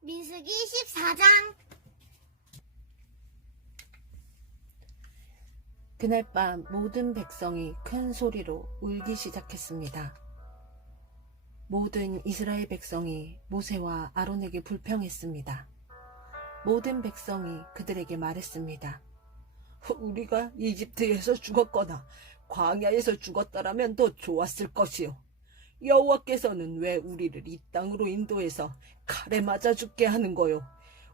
민수기 14장. 그날 밤 모든 백성이 큰 소리로 울기 시작했습니다. 모든 이스라엘 백성이 모세와 아론에게 불평했습니다. 모든 백성이 그들에게 말했습니다. 우리가 이집트에서 죽었거나 광야에서 죽었더라면 더 좋았을 것이요. 여호와께서는 왜 우리를 이 땅으로 인도해서 칼에 맞아 죽게 하는 거요?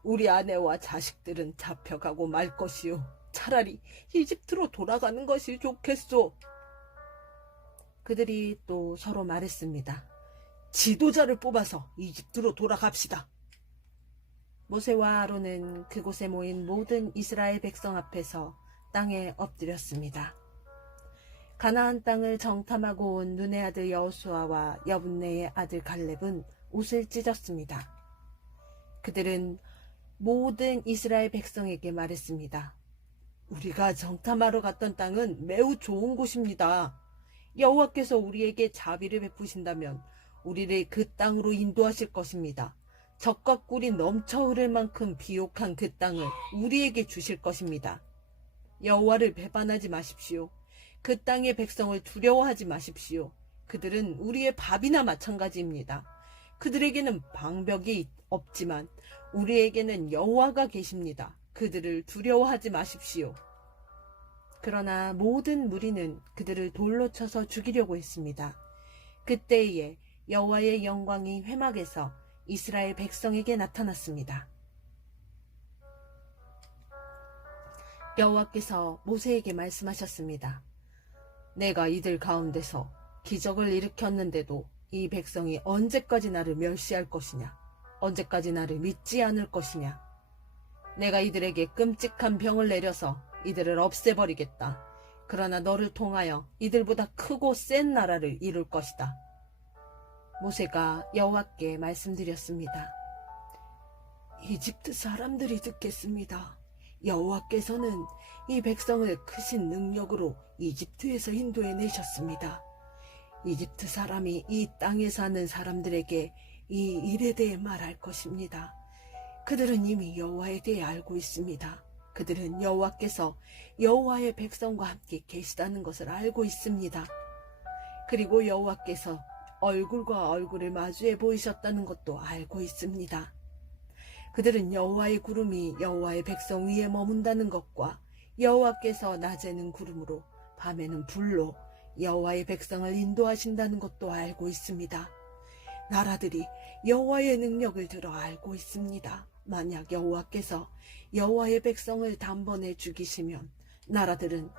우리 아내와 자식들은 잡혀가고 말 것이요. 차라리 이집트로 돌아가는 것이 좋겠소. 그들이 또 서로 말했습니다. 지도자를 뽑아서 이집트로 돌아갑시다. 모세와 아론은 그곳에 모인 모든 이스라엘 백성 앞에서 땅에 엎드렸습니다. 가나안 땅을 정탐하고 온 눈의 아들 여호수아와 여분네의 아들 갈렙은 옷을 찢었습니다. 그들은 모든 이스라엘 백성에게 말했습니다. 우리가 정탐하러 갔던 땅은 매우 좋은 곳입니다. 여호와께서 우리에게 자비를 베푸신다면 우리를 그 땅으로 인도하실 것입니다. 젖과 꿀이 넘쳐 흐를 만큼 비옥한 그 땅을 우리에게 주실 것입니다. 여호와를 배반하지 마십시오. 그 땅의 백성을 두려워하지 마십시오. 그들은 우리의 밥이나 마찬가지입니다. 그들에게는 방벽이 없지만 우리에게는 여호와가 계십니다. 그들을 두려워하지 마십시오. 그러나 모든 무리는 그들을 돌로 쳐서 죽이려고 했습니다. 그때에 여호와의 영광이 회막에서 이스라엘 백성에게 나타났습니다. 여호와께서 모세에게 말씀하셨습니다. 내가 이들 가운데서 기적을 일으켰는데도 이 백성이 언제까지 나를 멸시할 것이냐? 언제까지 나를 믿지 않을 것이냐? 내가 이들에게 끔찍한 병을 내려서 이들을 없애버리겠다. 그러나 너를 통하여 이들보다 크고 센 나라를 이룰 것이다. 모세가 여호와께 말씀드렸습니다. 이집트 사람들이 듣겠습니다. 여호와께서는 이 백성을 크신 능력으로 이집트에서 인도해내셨습니다. 이집트 사람이 이 땅에 사는 사람들에게 이 일에 대해 말할 것입니다. 그들은 이미 여호와에 대해 알고 있습니다. 그들은 여호와께서 여호와의 백성과 함께 계시다는 것을 알고 있습니다. 그리고 여호와께서 얼굴과 얼굴을 마주해 보이셨다는 것도 알고 있습니다. 그들은 여호와의 구름이 여호와의 백성 위에 머문다는 것과 여호와께서 낮에는 구름으로 밤에는 불로 여호와의 백성을 인도하신다는 것도 알고 있습니다. 나라들이 여호와의 능력을 들어 알고 있습니다. 만약 여호와께서 여호와의 백성을 단번에 죽이시면 나라들은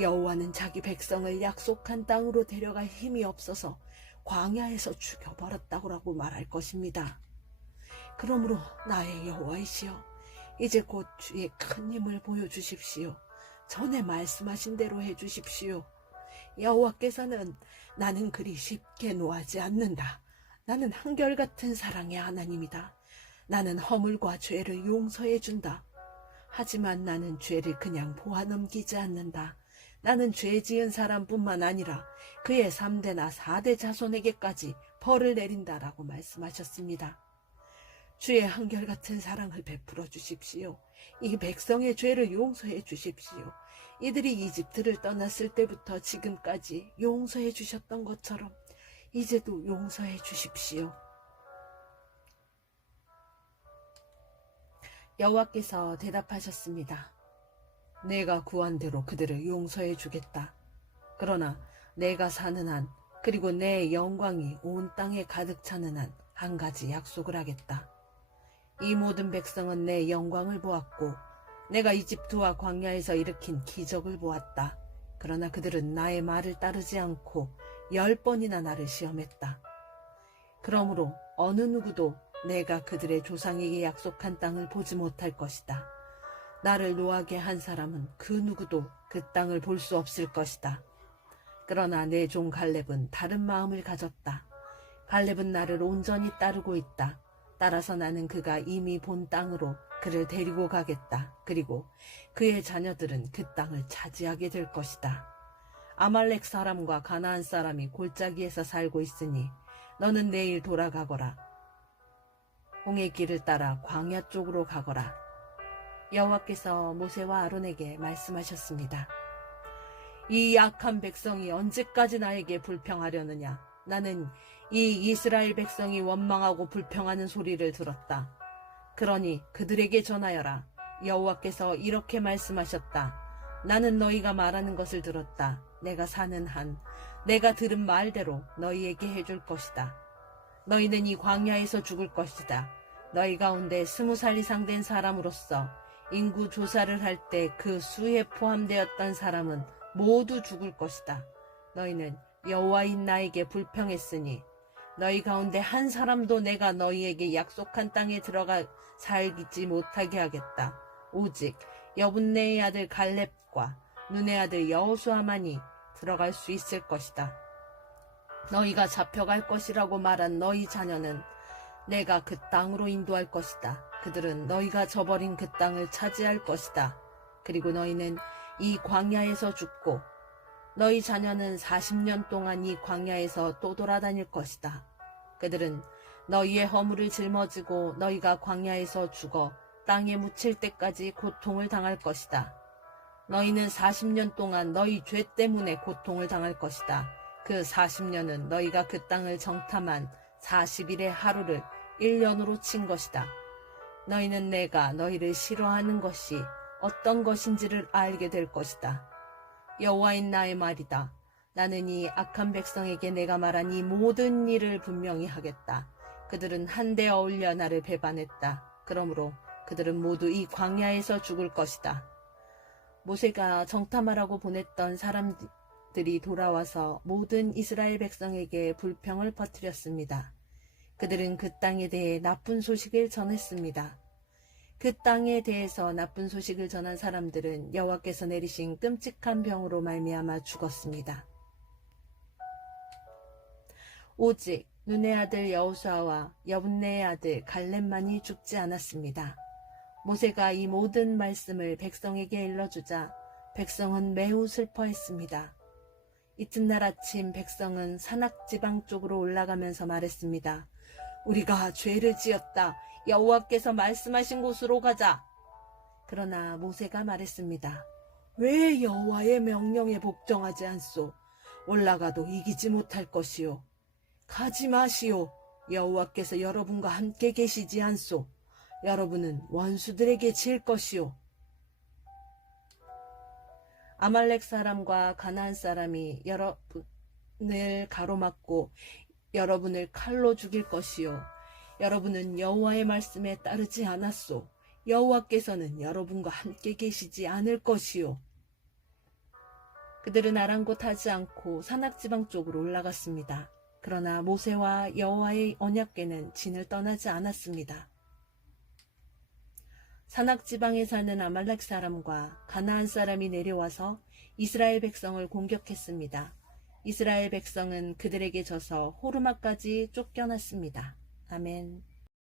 여호와는 자기 백성을 약속한 땅으로 데려갈 힘이 없어서 광야에서 죽여버렸다고 말할 것입니다. 그러므로 나의 여호와이시여, 이제 곧 주의 큰 힘을 보여주십시오. 전에 말씀하신 대로 해주십시오. 여호와께서는 나는 그리 쉽게 노하지 않는다. 나는 한결같은 사랑의 하나님이다. 나는 허물과 죄를 용서해 준다. 하지만 나는 죄를 그냥 보아넘기지 않는다. 나는 죄 지은 사람뿐만 아니라 그의 3대나 4대 자손에게까지 벌을 내린다라고 말씀하셨습니다. 주의 한결같은 사랑을 베풀어 주십시오. 이 백성의 죄를 용서해 주십시오. 이들이 이집트를 떠났을 때부터 지금까지 용서해 주셨던 것처럼 이제도 용서해 주십시오. 여호와께서 대답하셨습니다. 내가 구한 대로 그들을 용서해 주겠다. 그러나 내가 사는 한, 그리고 내 영광이 온 땅에 가득 차는 한, 한 가지 약속을 하겠다. 이 모든 백성은 내 영광을 보았고 내가 이집트와 광야에서 일으킨 기적을 보았다. 그러나 그들은 나의 말을 따르지 않고 10번이나 나를 시험했다. 그러므로 어느 누구도 내가 그들의 조상에게 약속한 땅을 보지 못할 것이다. 나를 노하게 한 사람은 그 누구도 그 땅을 볼 수 없을 것이다. 그러나 내 종 갈렙은 다른 마음을 가졌다. 갈렙은 나를 온전히 따르고 있다. 따라서 나는 그가 이미 본 땅으로 그를 데리고 가겠다. 그리고 그의 자녀들은 그 땅을 차지하게 될 것이다. 아말렉 사람과 가나안 사람이 골짜기에서 살고 있으니 너는 내일 돌아가거라. 홍해 길을 따라 광야 쪽으로 가거라. 여호와께서 모세와 아론에게 말씀하셨습니다. 이 약한 백성이 언제까지 나에게 불평하려느냐? 나는 이 이스라엘 백성이 원망하고 불평하는 소리를 들었다. 그러니 그들에게 전하여라. 여호와께서 이렇게 말씀하셨다. 나는 너희가 말하는 것을 들었다. 내가 사는 한 내가 들은 말대로 너희에게 해줄 것이다. 너희는 이 광야에서 죽을 것이다. 너희 가운데 20살 이상 된 사람으로서 인구 조사를 할 때 그 수에 포함되었던 사람은 모두 죽을 것이다. 너희는 여호와인 나에게 불평했으니 너희 가운데 한 사람도 내가 너희에게 약속한 땅에 들어가 살지 못하게 하겠다. 오직 여분네의 아들 갈렙과 눈의 아들 여호수아만이 들어갈 수 있을 것이다. 너희가 잡혀갈 것이라고 말한 너희 자녀는 내가 그 땅으로 인도할 것이다. 그들은 너희가 저버린 그 땅을 차지할 것이다. 그리고 너희는 이 광야에서 죽고 너희 자녀는 40년 동안 이 광야에서 또 돌아다닐 것이다. 그들은 너희의 허물을 짊어지고 너희가 광야에서 죽어 땅에 묻힐 때까지 고통을 당할 것이다. 너희는 40년 동안 너희 죄 때문에 고통을 당할 것이다. 그 40년은 너희가 그 땅을 정탐한 40일의 하루를 1년으로 친 것이다. 너희는 내가 너희를 싫어하는 것이 어떤 것인지를 알게 될 것이다. 여호와인 나의 말이다. 나는 이 악한 백성에게 내가 말한 이 모든 일을 분명히 하겠다. 그들은 한데 어울려 나를 배반했다. 그러므로 그들은 모두 이 광야에서 죽을 것이다. 모세가 정탐하라고 보냈던 사람들이 돌아와서 모든 이스라엘 백성에게 불평을 퍼뜨렸습니다. 그들은 그 땅에 대해 나쁜 소식을 전했습니다. 그 땅에 대해서 나쁜 소식을 전한 사람들은 여호와께서 내리신 끔찍한 병으로 말미암아 죽었습니다. 오직 눈의 아들 여호수아와 여분네의 아들 갈렙만이 죽지 않았습니다. 모세가 이 모든 말씀을 백성에게 일러주자 백성은 매우 슬퍼했습니다. 이튿날 아침 백성은 산악지방 쪽으로 올라가면서 말했습니다. 우리가 죄를 지었다. 여호와께서 말씀하신 곳으로 가자. 그러나 모세가 말했습니다. 왜 여호와의 명령에 복종하지 않소? 올라가도 이기지 못할 것이요. 가지 마시오. 여호와께서 여러분과 함께 계시지 않소. 여러분은 원수들에게 질 것이요. 아말렉 사람과 가나안 사람이 여러분을 가로막고 여러분을 칼로 죽일 것이요. 여러분은 여호와의 말씀에 따르지 않았소. 여호와께서는 여러분과 함께 계시지 않을 것이요. 그들은 아랑곳하지 않고 산악지방 쪽으로 올라갔습니다. 그러나 모세와 여호와의 언약궤는 진을 떠나지 않았습니다. 산악지방에 사는 아말렉 사람과 가나안 사람이 내려와서 이스라엘 백성을 공격했습니다. 이스라엘 백성은 그들에게 져서 호르마까지 쫓겨났습니다. 아멘.